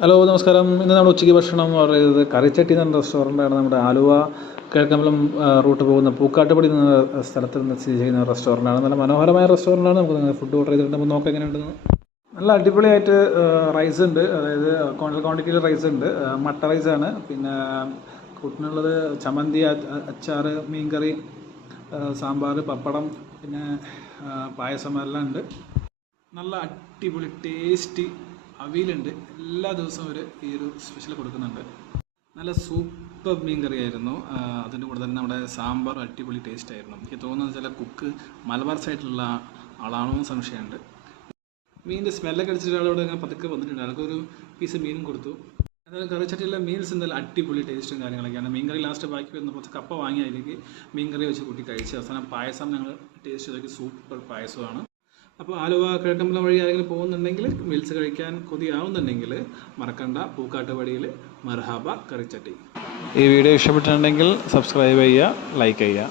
Hello നമസ്കാരം. ഇന്ന് നമ്മുടെ ഉച്ചയ്ക്ക് ഭക്ഷണം എന്ന് പറയുന്നത് കറിച്ചട്ടി എന്ന റെസ്റ്റോറൻ്റാണ്. നമ്മുടെ ആലുവ കിഴക്കമ്പലം റൂട്ട് പോകുന്ന പൂക്കാട്ടുപടി എന്ന സ്ഥലത്ത് നിന്ന് സ്ഥിതി ചെയ്യുന്ന റെസ്റ്റോറൻ്റാണ്. നല്ല മനോഹരമായ റെസ്റ്റോറൻ്റാണ്. നമുക്ക് ഫുഡ് ഓർഡർ ചെയ്തിട്ട് നമുക്ക് നോക്കാം എങ്ങനെയുണ്ടെന്ന്. നല്ല അടിപൊളിയായിട്ട് റൈസ് ഉണ്ട്, അതായത് ക്വാണ്ടിറ്റിയിൽ റൈസ് ഉണ്ട്. മട്ട റൈസാണ്. പിന്നെ കൂട്ടിനുള്ളത് ചമ്മന്തി, അച്ചാർ, മീൻകറി, സാമ്പാർ, പപ്പടം, പിന്നെ പായസം എല്ലാം ഉണ്ട്. നല്ല അടിപൊളി ടേസ്റ്റി അവിയലുണ്ട്. എല്ലാ ദിവസവും ഒരു ഈ ഒരു സ്പെഷ്യൽ കൊടുക്കുന്നുണ്ട്. നല്ല സൂപ്പർ മീൻ കറിയായിരുന്നു. അതിൻ്റെ കൂടെ തന്നെ നമ്മുടെ സാമ്പാർ അടിപൊളി ടേസ്റ്റ് ആയിരുന്നു. എനിക്ക് തോന്നുന്നത് ചില കുക്ക് മലബാർ സൈഡിലുള്ള ആളാണോ എന്ന് സംശയമുണ്ട്. മീനിൻ്റെ സ്മെല്ലൊക്കെ അടിച്ചിട്ട് ആളോട് ഇങ്ങനെ പതുക്കെ വന്നിട്ടുണ്ട്. അതൊക്കെ പീസ് മീനും കൊടുത്തു. എന്തായാലും കറിച്ചട്ടിയിലെ മീൽസ് എന്തായാലും അടിപൊളി ടേസ്റ്റും കാര്യങ്ങളൊക്കെയാണ്. മീൻ കറി ലാസ്റ്റ് ബാക്കി വരുന്ന കുറച്ച് കപ്പ വാങ്ങി അതിലേക്ക് മീൻ കറി വെച്ച് കൂട്ടി കഴിച്ച് അവസാനം പായസം ഞങ്ങൾ ടേസ്റ്റ് ചെയ്തൊക്കെ സൂപ്പർ പായസമാണ്. അപ്പോൾ ആലുവ കിഴക്കമ്പലം വഴി ആരെങ്കിലും പോകുന്നുണ്ടെങ്കിൽ മീൽസ് കഴിക്കാൻ കൊതിയാവുന്നുണ്ടെങ്കിൽ മറക്കണ്ട, പൂക്കാട്ടുപടിയിൽ മർഹാബ കറിച്ചട്ടി. ഈ വീഡിയോ ഇഷ്ടപ്പെട്ടിട്ടുണ്ടെങ്കിൽ സബ്സ്ക്രൈബ് ചെയ്യുക, ലൈക്ക് ചെയ്യുക.